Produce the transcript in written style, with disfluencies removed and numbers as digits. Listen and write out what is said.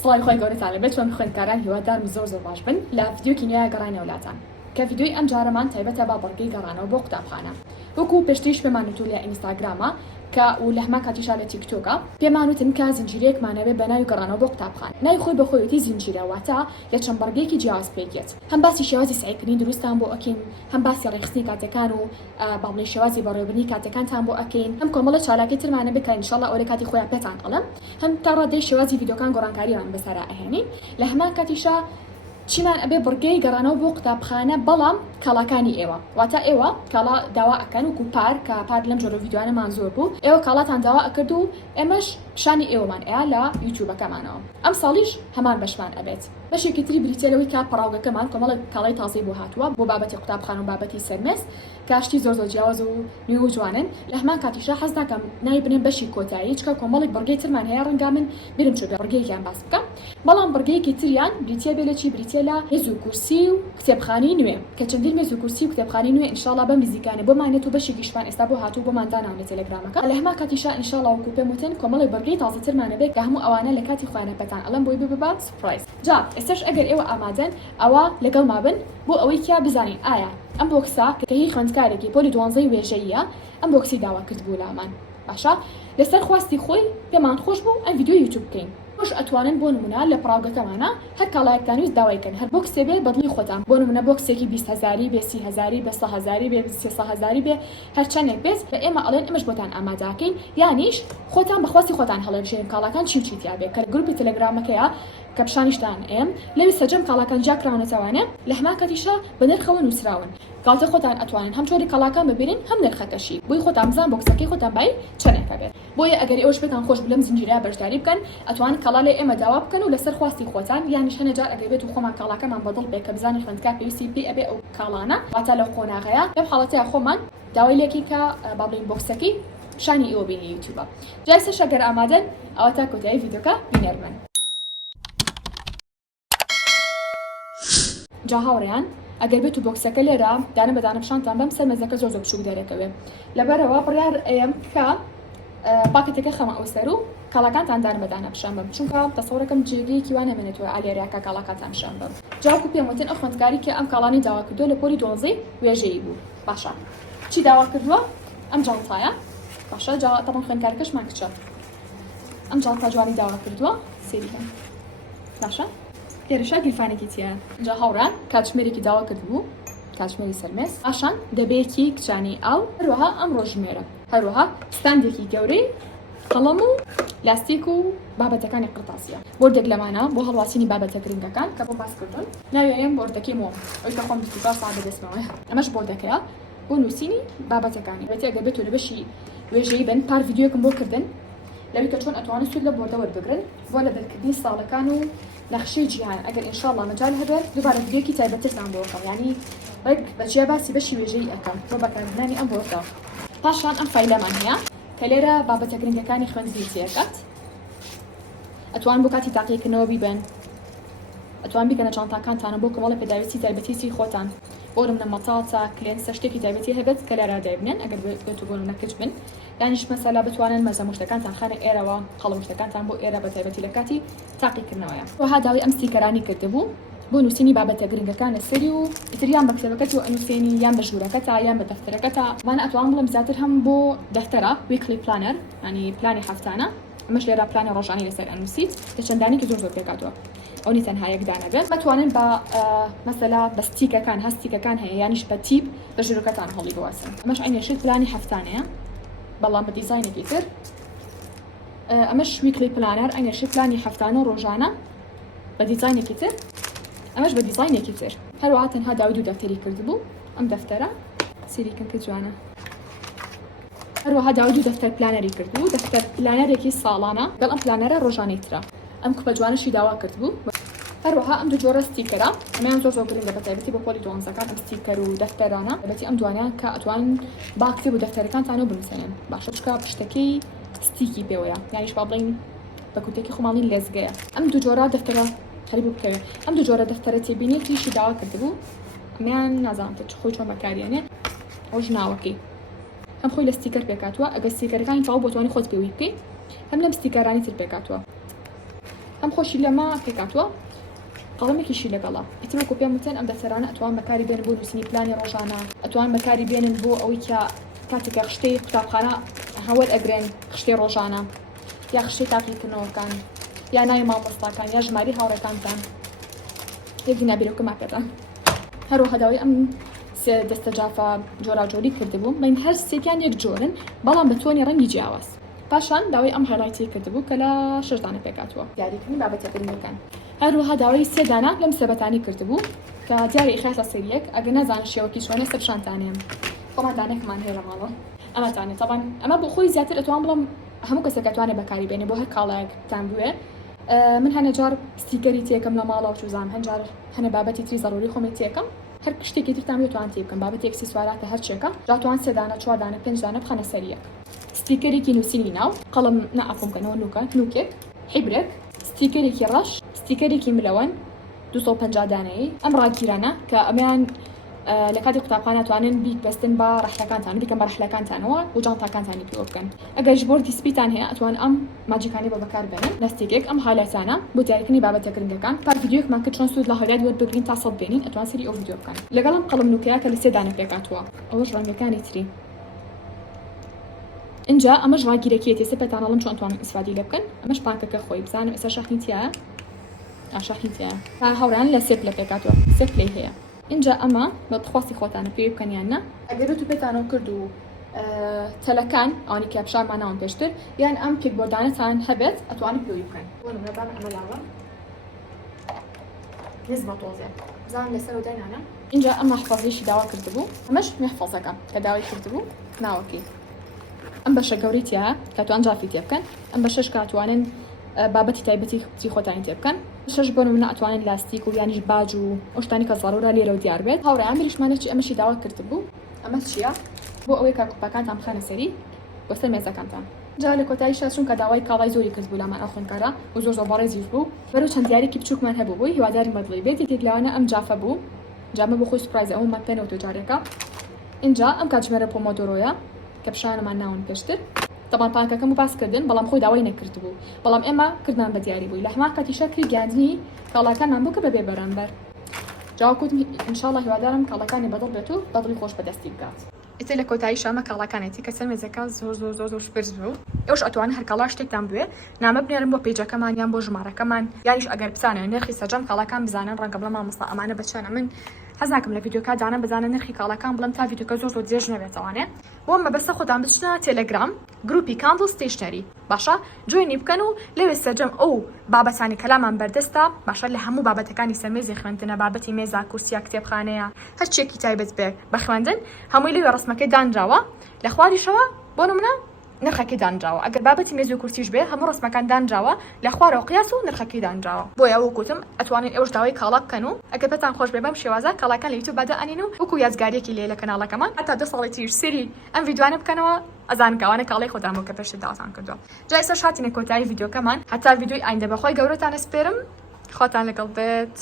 سڵای خۆی گەورەتان لەبێت چۆن خوێندکاران هیوادارم زۆر باش بن لە ڤیدیۆکی نوێیە گەڕانەوە وڵاتان کە ڤیدیۆی ئەم جارەمان تایبەتە با بەڵگەی گەڕانەوە بۆ قوتابخانە وەکو پێشتریش پێمانوتو لە ئینستاگرامە کە و لە هەمان کاتیشا لە تیکتۆکە پێمانوتن کە زنجیرەیەکمانەوێ بە ناوی گەڕانەوە بۆ قوتابخانە ناوی خۆی بەخۆیەتی زنجیرە واتە لە چەند بەڵگەیەکی جیاواز پێکێت هەم باسی شێوازی سعیکردنی دروستان بۆ ئەکەین هەم باسی ڕێخستنی کاتەکان و باڵی شێوازی بەڕێوەبردننی کاتەکانتان بۆ ئەکەین هەم کۆمەڵە چالاکی ترمانە بکەین ئینشاڵڵا ئەوە لە کاتی خۆیان پێتان ئەڵم هەم تا ڕادەی شێوازی ڤیدیۆکان گۆڕانکاریان بەسەرا ئەهێنین لە هەمان کاتیشا چیمان ئەبێ بڕگەی گەڕانەوە بۆ قوتابخانە بەڵام کاڵاکانی ئێوە واتە ئێوە کاڵا داوا ئەکەن وکو پار کە پار لەم جۆرە ڤیدیۆانەمان زۆر بوو ئێوە کاڵاتان داوا ئەکرد و ئێمەش پیشانی ئێوەمان ئەیە لە یوتیوبەکەمانەوە ئەم ساڵیش هەمان بەشمان ئەبێت بەشێکی تری بریتێلەوەی کا پەراوگەکەمان کۆمەڵە کاڵای تازەی بۆ هاتووە بۆ بابەتی قوتابخانە و بابەتی سەرمێس کاشتی زۆر جیاواز و نوێ و جوانن لە هەمان کاتیشا حەز داکەم نای بنێن بەشی کۆتایی چکە کۆمەڵێک بڕگەی ترمان هەیە ڕەنگا من برم چۆ بڕگەیەکیان باس بکەم بەڵام بڕگەیەکی تریان بریتێ بێ لە چی بریتێ لە هێز و کورسی و کتێبخانەی نوێ کە چەندین مێز و کورسی و کتێبخانەی نوێ ئینشاڵڵا بەم نزیکانە بۆمانێت و بەشێکیشمان ئێستا بۆ هاتوو بۆمان داناونە تێلەگرامەکە لە هەمان کاتیشا ئینشاڵڵا وەکو پێم وتن کۆمەڵێک بەرگەی تازە ترمانە بێت کە هەموو ئەوانە لە کاتی خۆیانە پەتان ئەڵەم بۆی ببە سورپرایز جا ئێستش ئەگەر ئێوە ئامادەن ئەوە لەگەڵ مابن بۆ ئەوەی کیا بزانین ئایا ئەم بۆکسا کە هی خوێندکارێکی پۆلی 12 وێژەیە ئەم بۆکسی داوا کرد بوو لامان باشە لەسەر خواستی خۆی پێمان خۆش بوو ئەم ڤیدیۆ یوتیوب بکەین خۆش ئەتوانن بۆ نمونە لە پراوگەکەمانە هەر کاڵایەکتان ویست داوایکەن هەر بۆکسێ بێ بەدڵی خۆتان بۆ نمونە بۆکسێکی 20,000 بێ 30,000 بێ 100,000 بێ 300,000 بێ هەر چەندێک بێت بە ئێمە ئەڵێن ئەمەش بۆتان ئامادەکەین یانیش خۆتان بەخواستی خۆتان هەڵەبژێن کاڵاکان چیتیا بێ کە گروپی تەلەگرامەکەیە کە پیشانیشتان ئێم لەوی سەجەم کاڵاکان جاکراونەتەوانێ لە هەمان کاتیشا بە نرخەوە نووسراون کاتە خۆتان ئەتوانن هەم چۆری کاڵاکان ببینن هەم نرخەکەشی بۆی خۆتان بزان بۆکسەکەی خۆتان بای چەندێکە بێت بۆیە ئەگەر ئێوەش بێتان خۆش بلەم زنجیرە بەشداری بکەن ئەتوانن کاڵا لێ ئێمە داوا بکەن و لەسەر خواستی خۆتان یانیش هەنە جار ئەگەر بێت و خۆمان کاڵاکەمان بەدڵ بێ کە بزانین خوێندکار پێویستی پێ ئەبێ ئەو کاڵانە واتە لەو قۆناغەیە لەم حاڵەتەیە خۆمان داوای لێکی کە باڵین بۆکسەکەی شانی ئێوە بینی یوتیوبە جای سەش ئەگەر ئامادەن ئەوە تا کۆتایی ڤیدیۆکە بینەرمن جا هاوڕێیان ئەگەر بێت و بۆکسەکە لێرە دانە بەدانە پیشانتان بەم سەر مێزەکە زۆر بچووک دەرەکەوێ لەبەرەوە بڕیار ئەم کە پاکێتەکە خەمە ئەو سەر و کاڵاکانتان دانە بەدانە پیشان بم چونکە تەسەوڕەکەم جێگەیەکی وانە منێتەوە ئالێریاکە کاڵاکانتان پیشان بم جاوەکو پێم وتن ئەو خوێندکاری کە ئەم کاڵانی داوا کردووە لە پۆلی 12 وێژەیی بوو باشە چی داوا کردووە ئەم جاڵتایە باشە جا تەڵەن خوێندکارەکەشمان کچە ئەم جاڵتا جوانی داوا کردووە سێریکەن باشە لێرەشا گیرفانێکی چیە جا هاوڕان کاتژمێرێکی داوا کردبوو کاتژمێری سەرمێس پاشان دەبەیەکی کچانی ئاو هەروەها ئەم ڕۆژمێرە هەروەها ستاندێکی گەورەی قەڵەم و لاستیک و بابەتەکانی قرتاسیە بۆردێک لەمانە بۆ هەڵواسینی بابەتە گرنگەکان کە بۆ باسکردن ناوێم بۆردەکەی مۆ ئەوی کە خۆم 24 ساعت دەدەستمەوە ئەمەش بۆردەکەیە بۆ نووسینی بابەتەکانی بێت ئەگەر بێت و لە بەشی وێژەی بن پار ڤیدیۆکم بۆ کردن لەوی کە چۆن ئەتوانن سوود لە بۆردە وەربگرن بۆ لە دەرکردنی ساڵەکان و نەخشەی جیهان ئەگەر ئینشاءڵڵا مەجال هەبێت دووبارە ڤیدیۆکی تایبەتتان بۆ بکەم یعنی ڕێک بەجیا باسی بەشی وێژەی ئەەکەم بۆ بەکارهێنانی ئەم بۆردە پاشان ئەم فایلەمان هەیە کە لێرە بابەتە گرنگەکانی خوێندنی تێکات ئەتوان بۆ کاتی تاقیکردنەوە بیبن ئەتوان بیکەنە چانتاکانتانە بۆ کۆمەڵە پێداویستی تایبەتیسی خۆتان بۆ نمونە مەتاڵتا کلێنسە شتێکی تایبەتی هەبێت کە لێرە دەبنێن ئەگەر بێت بۆ نەکەچ بن یانیش مەسەلا بتوانن مەزە مشتەکانتان خانە ئێرەوە قەڵە مشتەکانتان بۆ ئێرە بە تایبەتی لە کاتی تاقیکردنەوەیە وەها داوای ئەم ستیکەرانی کردبوو بۆ نووسینی بابەتە گرنگەکان لەسەری و ئیتریان بە کتێبەکەت و ئەنووسێنی یان بە ژوورەکەتا یان بە دەفتەرەکەتا وانە ئەتوان بڵم زیاتر هەم بۆ دەفتەرە ویکلی پلانەر ینی پلانی هەفتانە ئەمەش لێرە پلانی ڕۆژانی لەسەر ئەنووسیت کە چەندانی کە زۆر پێکاتوە ئەونی تەنها یەکدانە بێت بتوانن بە مەسەلا بە ستیکەکان هەستیکەکان هەیە یانیش بە تیپ بە ژوورەکەتان هەڵی بواسن ئەمەش عینێشت پلانی هەفتانەیە بەڵام بە دیزاینێکی تر ئەمەش ویکلی پلانەر عینێشت پلانی هەفتانە ڕۆژانە بە دیزاینێکی تر ئەمەش بە دیزاینێکی تر هەروەها تەنها داوای و دەفتەری کردبوو ئەم دەفتەرە سیریکن کە جوانە هەروەها داوای و دەفتەر پلانەری کردبوو دەفتەر پلانەرێکی ساڵانە گەڵ ئەم پلانەرە ڕۆژانەی ترە ئەم کوپە جوانشی داوا کردبوو هەروەها ئەم دوو جۆرە ستیکەرە ئەمەیان زۆر گرنگە بە تایبەتی بۆ پۆلی 12 ئەم ستیکەر و دەفتەرانە بەبەتی ئەم جوانیان کە ئەتوانن با کتێب و دەفتەرەکانتانەوە بنووسێنن باشە چکە پشتەکەی ستیکی پێوەیە یانیش با بڵین بە کوتێکی خۆماڵی لێزگەیە ئەم دوو جۆرە دەفتەرە هەریبوو بکەوێت ئەم دوو جۆرە دەفتەرە تێبینی تریشی داوا کردبوو ئەمیان نازانم چ خۆی چۆن بەکارێنێ ئەو ژناوەکەی هەم خۆی لە ستیکەر پێکاتوە ئەگەر ستیکەرەکانی تەواو بۆ توانی خۆت پێوی بکەیت هەم لەم ستیکەرانی تر پێکاتوە ئەم خۆشی لەما پێکاتوە قەڵەمێکیشی لەگەڵا ئەتیمە کۆ پێم وتن ئەم دەسەرانە ئەتوان بەکاری بێن بۆ نووسینی پلانی ڕۆژانە ئەتوان بەکاری بێنن بۆ ئەوەی کە کاتێکە خشتەی قوتابخانە هەوەر ئەگرن خشتەی ڕۆژانە یا خشتەی تاقیکردنەوەکان یا ناوی مامۆستاکان یا ژماری هاوڕێکانتان یەک نابیرۆکە ماکەتان هەروەها داوای ئەم دەستە جافە جۆراجۆری کردبوو بین هەر سێکیان یەک جۆرن بەڵام بە تۆنی ڕەنگی جیاواز پاشان داوای ئەم هەڵایتی کردبوو کە لە 6 دانە پێکاتوە دیاریکردنی بابەتەکردنەکان هەروەها داوای 3 دانە لەم سەبەتانی کردبوو کە دیاری ئیخات لە سەریەک ئەگەر نەزان شێوەکی چۆنە سەرشانتانێن خۆمان دانێکمان هەیە لە ماڵە ئەمەتانێت طبعا ئەمە بۆ خۆی زیاتر ئەتوان بڵم هەموو کەسێک ئەتوانێت بەکاری بێنێ بۆ هەر کاڵایەکتان بوێ من هەنە جار ستیکەری تێکم لە ماڵەوە چوزان هەنجار هەنە بابەتی تری ضروری خۆمی تێکم هەر شتێکی ترتان بێتوان تێ بکەم بابەتێک سواراتە هەرچێکە جاتوان 3 دانە 4 دانە 5 دانە بخەنە سەریەک ستیکەرێکی نووسینی ناو قەڵم نەعفومکەنەوە نوکێک حیبرێک ستیکەرێکی ڕەش ستیکەرێکی ملەوەن 250 دانەیە ئەم ڕاگیرانە کە ئەمیان لە کاتی قوتابخانە توانن بیت بەستن بە ڕەحلەکانتان بیکەن بە ڕەحلەکانتانەوە و جانتاکانتانی پێوە بکەن ئەگەر ji بۆ دیسپیتان هەیە ئەتوان ئەم ماجیکانی بە بەکار بێنن لەستێکێک ئەم حالەتانە بۆ دیاریکردنی بابەتە گرنگەکان پار ڤیدیۆیەکمان کرد چۆن سوود لە هەولێر وەربگرین تا سەد بێنین ئەتوان سەری ئەو ڤیدیۆ بکەن لەگەڵ ئەم قەڵم نوکەیە کە لە 3 دانە پێکاتوە ئەوەش ڕەنگەکانی تری اینجا ئەمەش ڕاگیرەکیەتی سپێتان هەڵم چۆن توانن ئیسفادی لێ بکەن ئەمەش پانکەکە خۆی بزانم ئێستا شاخنیتیایە شاخنیتیایە تا هەوران لە سێ پلە پێکاتوە سێ پلەی هەیە اینجا ئەمە بە دخواستی خۆتانە پێوی بکەنیانە ئەگەر تو پێتانەوە کرد و تەلەکان ئەوانی کە پیشانمان ناون پێشتر یان ئەم کێکبۆردانەتان هەبێت ئەتوانین پێوی بکەن بۆ نمونەبان ئەمە لاوە نزمە تۆزێ بزان لەسەر و داینانە اینجا ئەم محفەظەیەشی داوا کردبوو ئەمەش محفەظەکە کە داوای کردبوو ناوەکەی ئەم بەشە گەورەیە کە توان جافی تێ بکەن ئەم بەشەش کاتوانن بابەتی تایبەتی خۆتانی تێ بکەن شش بۆ نمونە ئەتوانن لاستیک و یانیش باج و ئەو شتانی کە زەڕورە لێرەوە دیار بێت هاوڕێیان بریشمانێکی ئەمەشی داوا کردبوو ئەمە چییە بۆ ئەوەی کە کوپەکانتان بخەنە سەری بۆستە مێزەکانتان جا لە کۆتاییشە چونکە داوای کاڵای زۆری کردبوو لامان ئەخۆنکارە و زۆر بەڕێزیش بوو بەرەو چەند دیارێکی بچووکمان هەبوو بووی هیواداری مەدڵی بێت یەکێک لەوانە ئەم جافە بوو جامە بۆ خۆی سوپرایز ئەومان پێنەوە جارێکە اینجا ئەم کاتژمێرە پۆمۆدۆرۆیە کە پیشانەمان ناون پێشتر طبعا پانکەکەم و باس کردن بەڵام خۆی داوای نەکردبوو بەڵام ئێمە کردمان بە دیاری بووی لە هەمان کاتیشە کری گاندنی کاڵاکانمان بوو کە بەبێ بەرامبەر جاوەکوت ئینشاڵڵا هیوادارم کاڵەکانی بەدڵ بێت و بەدڵی خۆش بەدەستی بکات ئێستا لە کۆتایی شامە کاڵاکانێتی کە سەرمێزەکە زۆر شپرس بوو ئێوەش ئەتوانن هەر کاڵا شتێکتان بوێ نامە بنێرن بۆ پێیجەکەمان یان بۆ ژمارەکەمان یانیش ئەگەر بزانن نرخی سەرجەم کاڵاکان بزانن ڕەنگە بڵێ مامۆستا ئەمانە بەچەنە من حەز ناکەم لە ڤیدیۆکە دانە بزانن نرخی کاڵاکان بڵێم تا ڤیدیۆکە زۆر درێژ نەبێتەوانێ بۆ مەبەستە خۆتان بچنە تێلەگرام گروپی کاندڵ ستیشنەری باشە جوێنی بکەن و لەوێ سەرجەم ئەو بابەتانی کەلامان بەردەستە باشە لە هەموو بابەتەکانی سەرمێزی خوێندنە بابەتی مێزا کورسیا کتێبخانەیە هەرچێکی تایبەت بێ بە خوێندن هەمووی لەوێ ڕسمەکەی دانراوە لە خواریشەوە بۆ نمونە نرخەکەی دانراوە ئەگەر بابەتی مێز و کورسیش بێ هەموو ڕسمەکان دانراوە لە خوارەوە قیاس و نرخەکەی دانراوە بۆیە وەکوتم ئەتوانین ئێوەش داوای کاڵا بکەن و ئەگەر پێتان خۆش بێ بەم شێوازە کاڵاکان لە یوتیوب بەدەئەنین و وەکو یادگاریەکی لێ لە کەناڵەکەمان هەتا 2 ساڵی تریش سری ئەم ڤیدیوانە بکەنەوە ئەزانن کەوانە کاڵی خۆتان بۆ کە پێشتر داواتان کردووە جا ئێستا شاتینە کۆتایی ڤیدیۆکەمان هەتا ڤیدیۆی ئایندە بەخۆی گەورەتان ئەسپێرم خۆتان لەگەڵ بێت